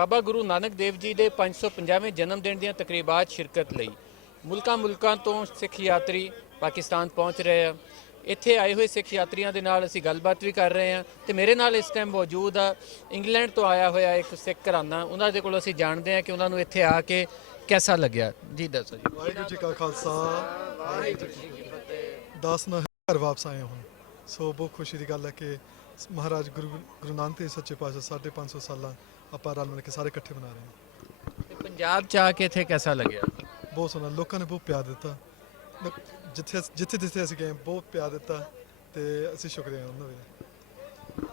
ਬਾਬਾ ਗੁਰੂ ਨਾਨਕ ਦੇਵ ਜੀ ਦੇ 550ਵੇਂ ਜਨਮ ਦਿਨ ਦੀਆਂ ਤਕਰੀਬਾਤ ਸ਼ਿਰਕਤ ਲਈ ਮੁਲਕਾਂ ਤੋਂ ਸਿੱਖ ਯਾਤਰੀ ਪਾਕਿਸਤਾਨ ਪਹੁੰਚ ਰਹੇ ਆ। ਇੱਥੇ ਆਏ ਹੋਏ ਸਿੱਖ ਯਾਤਰੀਆਂ ਦੇ ਨਾਲ ਅਸੀਂ ਗੱਲਬਾਤ ਵੀ ਕਰ ਰਹੇ ਹਾਂ ਤੇ ਮੇਰੇ ਨਾਲ ਇਸ ਟਾਈਮ ਮੌਜੂਦ ਆ ਇੰਗਲੈਂਡ ਤੋਂ ਆਇਆ ਹੋਇਆ ਇੱਕ ਸਿੱਖ ਘਰਾਨਾ। ਉਹਨਾਂ ਦੇ ਕੋਲ ਅਸੀਂ ਜਾਣਦੇ ਹਾਂ ਕਿ ਉਹਨਾਂ ਨੂੰ ਇੱਥੇ ਆ ਕੇ कैसा लग्या जी। दसो जी। वाहिगुरू जी का खालसा वाहिगुरू जी की फतेह। 10 ਨੂੰ ਘਰ ਵਾਪਸ ਆਏ ਹੁਣ, ਸੋ ਬਹੁਤ ਖੁਸ਼ੀ ਦੀ ਗੱਲ ਹੈ ਕਿ ਮਹਾਰਾਜ ਗੁਰੂ ਨਾਨਕ ਦੇਵ ਸੱਚੇ ਪਾਤਸ਼ਾਹ 550 ਸਾਲਾਂ ਆਪਾਂ ਰਲ ਮਿਲ ਕੇ ਸਾਰੇ ਇਕੱਠੇ ਮਨਾ ਰਹੇ ਹਾਂ। ਪੰਜਾਬ ਚ ਆ ਕੇ ਇੱਥੇ कैसा ਲੱਗਿਆ? ਬਹੁਤ ਸੋਹਣਾ, ਲੋਕਾਂ ਨੇ ਬਹੁਤ ਪਿਆਰ ਦਿੱਤਾ। ਜਿੱਥੇ ਅਸੀਂ ਗਏ ਬਹੁਤ ਪਿਆਰ ਦਿੱਤਾ ਤੇ ਅਸੀਂ ਸ਼ੁਕਰੀਆ ਉਹਨਾਂ ਦਾ।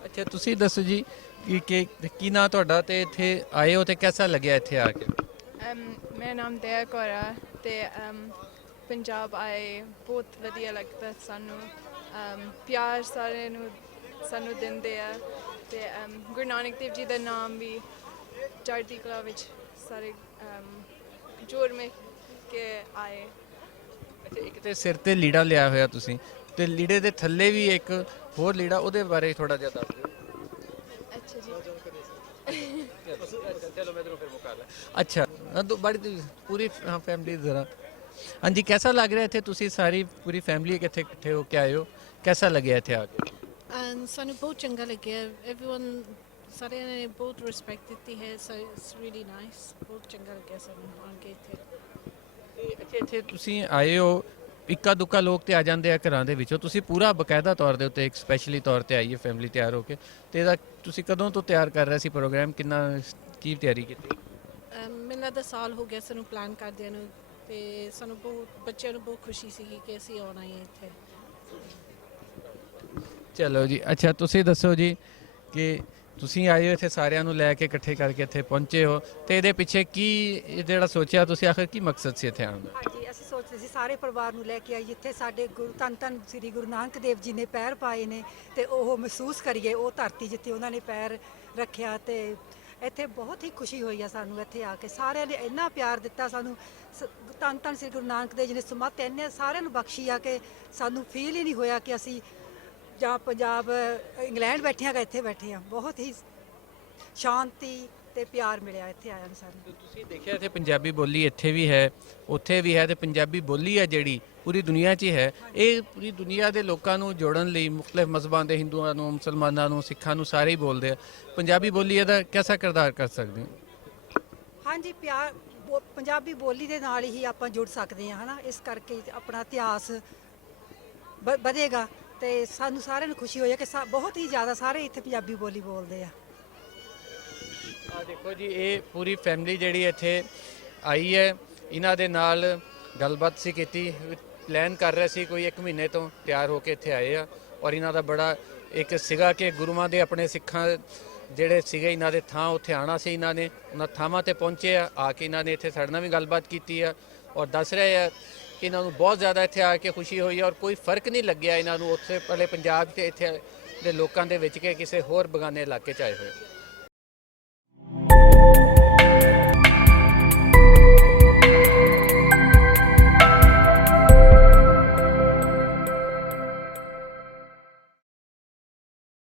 ਅੱਛਾ ਤੁਸੀਂ ਦੱਸੋ ਜੀ ਕਿ ਕੀ ਨਾਂ ਤੁਹਾਡਾ ਤੇ ਇੱਥੇ ਆਏ ਹੋ ਤੇ कैसा ਲੱਗਿਆ ਇੱਥੇ ਆ ਕੇ? ਮੇਰਾ ਨਾਮ ਦਇਆ ਕੌਰ ਆ ਤੇ ਪੰਜਾਬ ਆਏ ਬਹੁਤ ਵਧੀਆ ਲੱਗਦਾ ਸਾਨੂੰ। ਪਿਆਰ ਸਾਰੇ ਨੂੰ ਸਾਨੂੰ ਦਿੰਦੇ ਆ ਤੇ ਗੁਰੂ ਨਾਨਕ ਦੇਵ ਜੀ ਦਾ ਨਾਮ ਵੀ ਚੜ੍ਹਦੀ ਕਲਾ ਵਿੱਚ ਸਾਰੇ ਜੋੜ ਮੇ ਕੇ ਆਏ। ਅੱਛਾ ਇੱਕ ਤੇ ਸਿਰ ਤੇ ਲੀੜਾ ਲਿਆ ਹੋਇਆ ਤੁਸੀਂ ਤੇ ਲੀੜੇ ਦੇ ਥੱਲੇ ਵੀ ਇੱਕ ਹੋਰ ਲੀੜਾ, ਉਹਦੇ ਬਾਰੇ ਥੋੜਾ ਜਿਹਾ ਦੱਸ ਦਿਓ। ਅੱਛਾ ਜੀ। चलो मैं फिर मुकाला। अच्छा तो बड़ी पूरी फैमिली जरा हाँ जी कैसा लग रहा है इत्थे तुसी सारी पूरी फैमिली इकट्ठे हो के आए हो, कैसा लगे इत्थे आके? ਸਾਨੂੰ ਬਹੁਤ ਚੰਗਾ ਲੱਗਿਆ। एवरीवन ਸਾਰਿਆਂ ਨੇ ਬਹੁਤ ਰਿਸਪੈਕਟ ਦਿੱਤੀ ਹੈ, ਸੋ ਇਟਸ ਰੀਲੀ ਨਾਈਸ। ਬਹੁਤ ਚੰਗਾ ਲੱਗਿਆ ਸਾਨੂੰ ਆ ਕੇ ਇੱਥੇ। ਅੱਛਾ ਇੱਥੇ ਤੁਸੀਂ ਆਏ ਹੋ, ਇੱਕਾ ਦੁੱਕਾ ਲੋਕ ਤੇ ਆ ਜਾਂਦੇ ਆ ਘਰਾਂ ਦੇ ਵਿੱਚੋਂ, ਤੁਸੀਂ ਪੂਰਾ ਬਕਾਇਦਾ ਤੌਰ ਦੇ ਉੱਤੇ ਇੱਕ ਸਪੈਸ਼ਲੀ ਤੌਰ ਤੇ ਆਈਏ ਫੈਮਿਲੀ ਤਿਆਰ ਹੋ ਕੇ, ਤੇ ਇਹਦਾ ਤੁਸੀਂ ਕਦੋਂ ਤੋਂ ਤਿਆਰ ਕਰ ਰਹੇ ਸੀ ਪ੍ਰੋਗਰਾਮ, ਕਿੰਨਾ ਕੀ ਤਿਆਰੀ ਕੀਤੀ? ਮੈਨੂੰ ਲੱਗਦਾ ਸਾਲ ਹੋ ਗਿਆ ਸਾਨੂੰ ਪਲਾਨ ਕਰਦਿਆਂ ਨੂੰ ਤੇ ਸਾਨੂੰ ਬਹੁਤ ਬੱਚਿਆਂ ਨੂੰ ਬਹੁਤ ਖੁਸ਼ੀ ਸੀਗੀ ਕਿ ਅਸੀਂ ਆਉਣਾ ਹੈ ਇੱਥੇ। ਚਲੋ ਜੀ। ਅੱਛਾ ਤੁਸੀਂ ਦੱਸੋ ਜੀ ਕਿ ਤੁਸੀਂ ਆਏ ਹੋ ਇੱਥੇ ਸਾਰਿਆਂ ਨੂੰ ਲੈ ਕੇ ਇਕੱਠੇ ਕਰਕੇ ਇੱਥੇ ਪਹੁੰਚੇ ਹੋ ਤੇ ਇਹਦੇ ਪਿੱਛੇ ਕੀ ਜਿਹੜਾ ਸੋਚਿਆ ਤੁਸੀਂ, ਆਖਰ ਕੀ ਮਕਸਦ ਸੀ ਇੱਥੇ ਆਉਣ ਦਾ? ਹਾਂਜੀ ਅਸੀਂ ਸੋਚਦੇ ਸੀ ਸਾਰੇ ਪਰਿਵਾਰ ਨੂੰ ਲੈ ਕੇ ਆਈਏ ਜਿੱਥੇ ਸਾਡੇ ਗੁਰੂ ਧੰਨ ਸ੍ਰੀ ਗੁਰੂ ਨਾਨਕ ਦੇਵ ਜੀ ਨੇ ਪੈਰ ਪਾਏ ਨੇ ਤੇ ਉਹ ਮਹਿਸੂਸ ਕਰੀਏ ਉਹ ਧਰਤੀ ਜਿੱਥੇ ਉਹਨਾਂ ਨੇ ਪੈਰ ਰੱਖਿਆ। ਤੇ ਇੱਥੇ ਬਹੁਤ ਹੀ ਖੁਸ਼ੀ ਹੋਈ ਆ ਸਾਨੂੰ ਇੱਥੇ ਆ ਕੇ। ਸਾਰਿਆਂ ਨੇ ਇੰਨਾ ਪਿਆਰ ਦਿੱਤਾ ਸਾਨੂੰ। ਧੰਨ ਸ੍ਰੀ ਗੁਰੂ ਨਾਨਕ ਦੇਵ ਜੀ ਨੇ ਸੁਮਤ ਇੰਨੇ ਸਾਰਿਆਂ ਨੂੰ ਬਖਸ਼ੀ ਆ ਕਿ ਸਾਨੂੰ ਫੀਲ ਹੀ ਨਹੀਂ ਹੋਇਆ ਕਿ ਅਸੀਂ ਜਾਂ ਪੰਜਾਬ ਇੰਗਲੈਂਡ ਬੈਠੇ ਹਾਂ ਕਿ ਇੱਥੇ ਬੈਠੇ ਹਾਂ। ਬਹੁਤ ਹੀ ਸ਼ਾਂਤੀ ਤੇ ਪਿਆਰ ਮਿਲਿਆ ਇੱਥੇ ਆਇਆ ਨੂੰ ਸਾਨੂੰ। ਤੁਸੀਂ ਦੇਖਿਆ ਇੱਥੇ ਪੰਜਾਬੀ ਬੋਲੀ ਇੱਥੇ ਵੀ ਹੈ ਉੱਥੇ ਵੀ ਹੈ ਤੇ ਪੰਜਾਬੀ ਬੋਲੀ ਹੈ ਜਿਹੜੀ ਪੂਰੀ ਦੁਨੀਆ 'ਚ ਹੀ ਹੈ। ਇਹ ਪੂਰੀ ਦੁਨੀਆ ਦੇ ਲੋਕਾਂ ਨੂੰ ਜੋੜਨ ਲਈ ਮੁਖਤਲਿਫ ਮਜ਼ਹਬਾਂ ਦੇ ਹਿੰਦੂਆਂ ਨੂੰ, ਮੁਸਲਮਾਨਾਂ ਨੂੰ, ਸਿੱਖਾਂ ਨੂੰ ਸਾਰੇ ਹੀ ਬੋਲਦੇ ਆ। ਪੰਜਾਬੀ ਬੋਲੀ ਇਹਦਾ ਕਿਹਦਾ ਕਿਰਦਾਰ ਕਰ ਸਕਦੇ ਹੋ? ਹਾਂਜੀ ਪਿਆਰ ਪੰਜਾਬੀ ਬੋਲੀ ਦੇ ਨਾਲ ਹੀ ਆਪਾਂ ਜੁੜ ਸਕਦੇ ਹਾਂ, ਹਨਾ। ਇਸ ਕਰਕੇ ਆਪਣਾ ਇਤਿਹਾਸ ਵਧੇਗਾ ਤੇ ਸਾਨੂੰ ਸਾਰਿਆਂ ਨੂੰ ਖੁਸ਼ੀ ਹੋਈ ਹੈ ਕਿ ਬਹੁਤ ਹੀ ਜ਼ਿਆਦਾ ਸਾਰੇ ਇੱਥੇ ਪੰਜਾਬੀ ਬੋਲੀ ਬੋਲਦੇ ਆ। ਆ ਦੇਖੋ ਜੀ ਇਹ ਪੂਰੀ ਫੈਮਿਲੀ ਜਿਹੜੀ ਇੱਥੇ ਆਈ ਹੈ, ਇਹਨਾਂ ਦੇ ਨਾਲ ਗੱਲਬਾਤ ਸੀ ਕੀਤੀ, ਪਲਾਨ ਕਰ ਰਹੇ ਸੀ ਕੋਈ 1 ਮਹੀਨੇ ਤੋਂ ਤਿਆਰ ਹੋ ਕੇ ਇੱਥੇ ਆਏ ਆ। ਔਰ ਇਹਨਾਂ ਦਾ ਬੜਾ ਇੱਕ ਸੀਗਾ ਕਿ ਗੁਰੂਆਂ ਦੇ ਆਪਣੇ ਸਿੱਖਾਂ ਜਿਹੜੇ ਸੀਗੇ ਇਹਨਾਂ ਦੇ ਥਾਂ ਉੱਥੇ ਆਉਣਾ ਸੀ। ਇਹਨਾਂ ਨੇ ਉਹਨਾਂ ਥਾਵਾਂ ਤੇ ਪਹੁੰਚੇ ਆ ਕੇ ਇਹਨਾਂ ਨੇ ਇੱਥੇ ਸਾਡੇ ਨਾਲ ਵੀ ਗੱਲਬਾਤ ਕੀਤੀ ਆ ਔਰ ਦੱਸ ਰਹੇ ਆ ਕਿ ਇਹਨਾਂ ਨੂੰ ਬਹੁਤ ਜ਼ਿਆਦਾ ਇੱਥੇ ਆ ਕੇ ਖੁਸ਼ੀ ਹੋਈ ਔਰ ਕੋਈ ਫਰਕ ਨਹੀਂ ਲੱਗਿਆ ਇਹਨਾਂ ਨੂੰ ਉੱਥੇ ਪਹਿਲੇ ਪੰਜਾਬ 'ਤੇ ਇੱਥੇ ਦੇ ਲੋਕਾਂ ਦੇ ਵਿੱਚ ਕਿ ਕਿਸੇ ਹੋਰ ਬਗਾਨੇ ਇਲਾਕੇ 'ਚ ਆਏ ਹੋਏ।